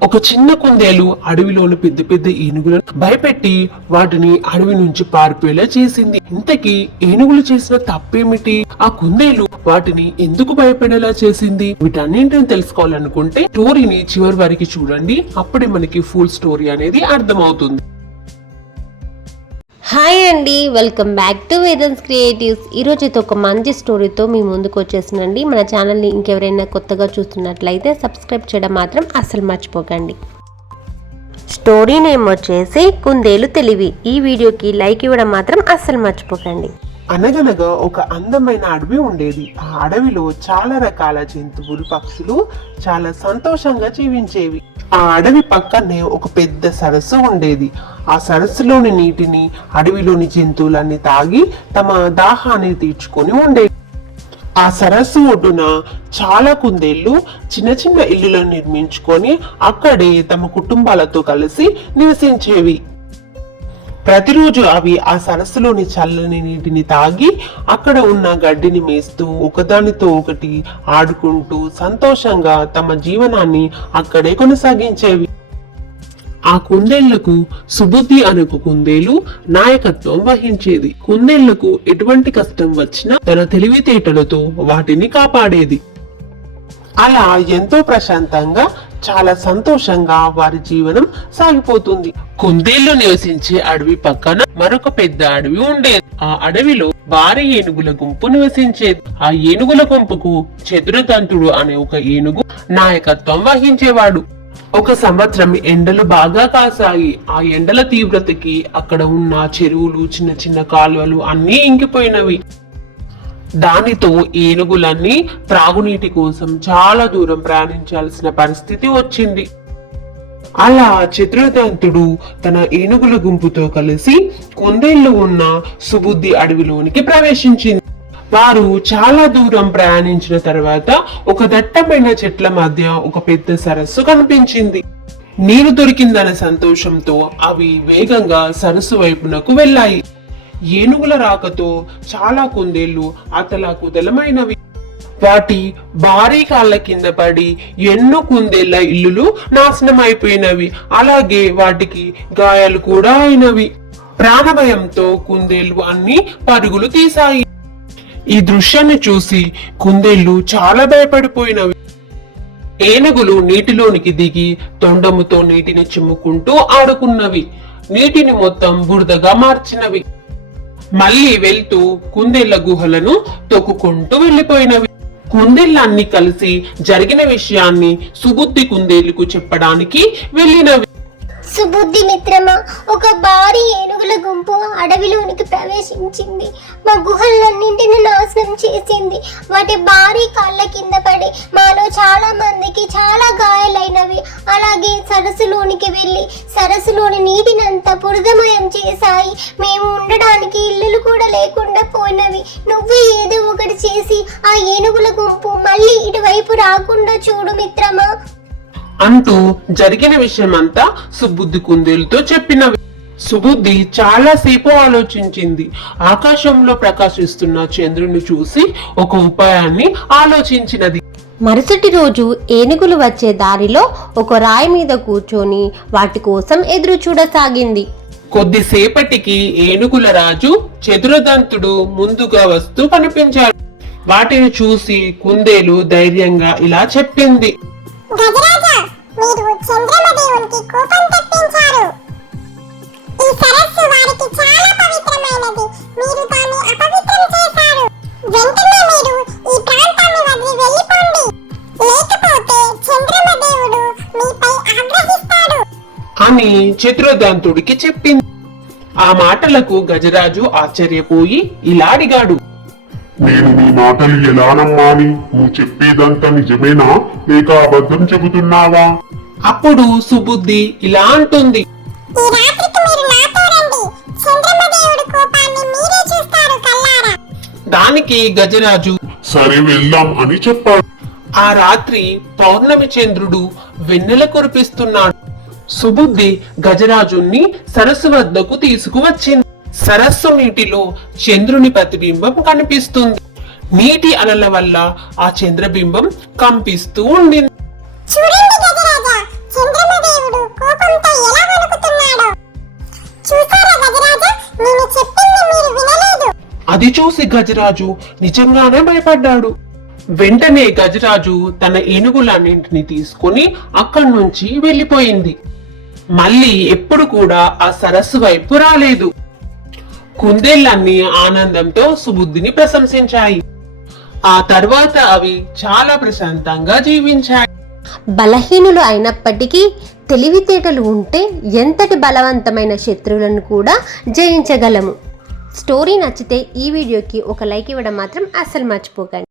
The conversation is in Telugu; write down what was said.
ఒక చిన్న కుందేలు అడవిలోని పెద్ద పెద్ద ఏనుగులను భయపెట్టి వాటిని అడవి నుంచి పారిపోయేలా చేసింది. ఇంతకీ ఏనుగులు చేసిన తప్పేమిటి? ఆ కుందేలు వాటిని ఎందుకు భయపడేలా చేసింది? వీటన్నింటిని తెలుసుకోవాలనుకుంటే స్టోరీని చివరి వరకు చూడండి. అప్పుడే మనకి ఫుల్ స్టోరీ అనేది అర్థమవుతుంది. హాయ్ అండి, వెల్కమ్ బ్యాక్ టు వేదన్స్ క్రియేటివ్స్. ఈరోజు అయితే ఒక మంచి స్టోరీతో మీ ముందుకు వచ్చేసినండి. మన ఛానల్ని ఇంకెవరైనా కొత్తగా చూస్తున్నట్లయితే సబ్స్క్రైబ్ చేయడం మాత్రం అస్సలు మర్చిపోకండి. స్టోరీ నేమ్ వచ్చేసి కుందేలు తెలివి. ఈ వీడియోకి లైక్ ఇవ్వడం మాత్రం అస్సలు మర్చిపోకండి. అనగనగా ఒక అందమైన అడవి ఉండేది. ఆ అడవిలో చాలా రకాల జంతువులు, పక్షులు చాలా సంతోషంగా జీవించేవి. ఆ అడవి పక్కనే ఒక పెద్ద సరస్సు ఉండేది. ఆ సరస్సులోని నీటిని అడవిలోని జంతువులన్నీ తాగి తమ దాహాన్ని తీర్చుకొని ఉండేవి. ఆ సరస్సు ఒడ్డున చాలా కుందేళ్లు చిన్న చిన్న ఇల్లులను నిర్మించుకొని అక్కడే తమ కుటుంబాలతో కలిసి నివసించేవి. ప్రతిరోజు అవి ఆ సరస్సులోని చల్లని నీటిని తాగి అక్కడ ఉన్న గడ్డిని మేస్తూ ఒకదానితో ఒకటి ఆడుకుంటూ సంతోషంగా తమ జీవనాన్ని అక్కడే కొనసాగించేవి. ఆ కుందేళ్లకు సుబుద్ధి అనే ఒక కుందేలు నాయకత్వం వహించేది. కుందేళ్లకు ఎటువంటి కష్టం వచ్చినా తన తెలివితేటలతో వాటిని కాపాడేది. అలా ఎంతో ప్రశాంతంగా చాలా సంతోషంగా వారి జీవనం సాగిపోతుంది. కుందేళ్లు నివసించే అడవి పక్కన మరొక పెద్ద అడవి ఉండేది. ఆ అడవిలో భారీ ఏనుగుల గుంపు నివసించేది. ఆ ఏనుగుల గుంపుకు చతురదంతుడు అనే ఒక ఏనుగు నాయకత్వం వహించేవాడు. ఒక సంవత్సరం ఎండలు బాగా కాసాయి. ఆ ఎండల తీవ్రతకి అక్కడ ఉన్న చెరువులు, చిన్న చిన్న కాలువలు అన్నీ ఇంకిపోయినవి. దానితో ఏనుగులన్నీ త్రాగునీటి కోసం చాలా దూరం ప్రయాణించాల్సిన పరిస్థితి వచ్చింది. అలా చతురదంతుడు తన ఏనుగుల గుంపుతో కలిసి కుందేళ్లు ఉన్న సుబుద్ధి అడవిలోనికి ప్రవేశించింది. వారు చాలా దూరం ప్రయాణించిన తర్వాత ఒక దట్టమైన చెట్ల మధ్య ఒక పెద్ద సరస్సు కనిపించింది. నీరు దొరికిందనే సంతోషంతో అవి వేగంగా సరస్సు వైపునకు వెళ్ళాయి. ఏనుగుల రాకతో చాలా కుందేళ్లు అతలాకుతలమైనవి. వాటి భారీ కాళ్ళ కింద పడి ఎన్నో కుందేళ్ల ఇల్లులు నాశనం అయిపోయినవి. అలాగే వాటికి గాయాలు కూడా అయినవి. ప్రాణభయంతో కుందేళ్లు అన్ని పరుగులు తీశాయి. ఈ దృశ్యాన్ని చూసి కుందేళ్లు చాలా భయపడిపోయినవి. ఏనుగులు నీటిలోనికి దిగి తొండముతో నీటిని చిమ్ముకుంటూ ఆడుకున్నవి. నీటిని మొత్తం బురదగా మార్చినవి. మళ్ళీ వెళ్తూ కుందేళ్ల గుహలను తొక్కుకుంటూ వెళ్లిపోయినవి. కుందేళ్లన్నీ కలిసి జరిగిన విషయాన్ని సుబుద్ధి కుందేళ్లకు చెప్పడానికి వెళ్ళినవి. సుబుద్ధి మిత్రమా, ఒక భారీ ఏనుగుల గుంపు అడవిలోనికి ప్రవేశించింది. మా గుహలన్నింటిని నాశనం చేసింది. వాటి భారీ కాళ్ళ కింద పడి మాలో చాలా మందికి చాలా గాయాలైనవి. అలాగే సరస్సులోనికి వెళ్ళి సరస్సులోని నీటినంతా బురదమయం చేశాయి. మేము ఉండడానికి ఇల్లులు కూడా లేకుండా పోయినవి. నువ్వు ఏదో ఒకటి చేసి ఆ ఏనుగుల గుంపు మళ్ళీ ఇటువైపు రాకుండా చూడు మిత్రమా అంటూ జరిగిన విషయమంతా సుబుద్ధి కుందేలుతో చెప్పినవి. సుబుద్ధి చాలా సేపు ఆలోచించింది. ఆకాశంలో ప్రకాశిస్తున్న చంద్రుని చూసి ఒక ఉపాయాన్ని ఆలోచించినది. మరుసటి రోజు ఏనుగులు వచ్చే దారిలో ఒక రాయి మీద కూర్చొని వాటి కోసం ఎదురు చూడసాగింది. కొద్దిసేపటికి ఏనుగుల రాజు చతురదంతుడు ముందుగా వస్తూ కనిపించాడు. వాటిని చూసి కుందేలు ధైర్యంగా ఇలా చెప్పింది. గజరాజా, మీరు చంద్రమదేవునికి కోపం తెప్పించారు. ఈ సరస్సు వారికి చాలా పవిత్రమైనది. మీరు దాన్ని అపవిత్రం చేశారు. వెంటనే మీరు ఈ ప్రాంతాన్ని వదిలి వెళ్ళిపోండి. లేకపోతే చంద్రమదేవుడు మీపై ఆగ్రహిస్తాడు అని చతురదంతుడికి చెప్పింది. ఆ మాటలకు గజరాజు ఆశ్చర్యపోయి ఇలా అడిగాడు. నేను నీ మాటలు ఎలా నమ్మాలి? నువ్వు చెప్పేదంతా నిజమేనా లేక అబద్ధం చెబుతున్నావా? అప్పుడు సుబుద్ధి ఇలా అంటుంది. ఈ రాత్రికి మీరు నాతో రండి. చంద్రమదేవుడి కోపాన్ని మీరే చూస్తారు కల్లారా. దానికి గజరాజు సరే వెళ్దాం అని చెప్పాడు. ఆ రాత్రి పౌర్ణమి చంద్రుడు వెన్నెల కురిపిస్తున్నాడు. సుబుద్ధి గజరాజుని సరస్సు వద్దకు తీసుకువచ్చింది. సరస్సు నీటిలో చంద్రుని ప్రతిబింబం కనిపిస్తుంది. నీటి అలల వల్ల ఆ చంద్రబింబం కంపిస్తూ ఉండింది. చూడండి గజరాజా, చంద్రమ అది చూసి గజరాజు నిజంగానే భయపడ్డాడు. వెంటనే గజరాజు తన ఏనుగులన్నింటినీ తీసుకుని అక్కడి నుంచి వెళ్ళిపోయింది. మళ్ళీ ఎప్పుడు కూడా ఆ సరస్సు వైపు రాలేదు. కుందేళ్లన్నీ ఆనందంతో సుబుద్ధిని ప్రశంసించాయి. ఆ తర్వాత అవి చాలా ప్రశాంతంగా జీవించాయి. బలహీనులు అయినప్పటికీ తెలివితేటలు ఉంటే ఎంతటి బలవంతమైన శత్రువులను కూడా జయించగలము. స్టోరీ నచ్చితే ఈ వీడియోకి ఒక లైక్ ఇవ్వడం మాత్రం అస్సలు మర్చిపోకండి.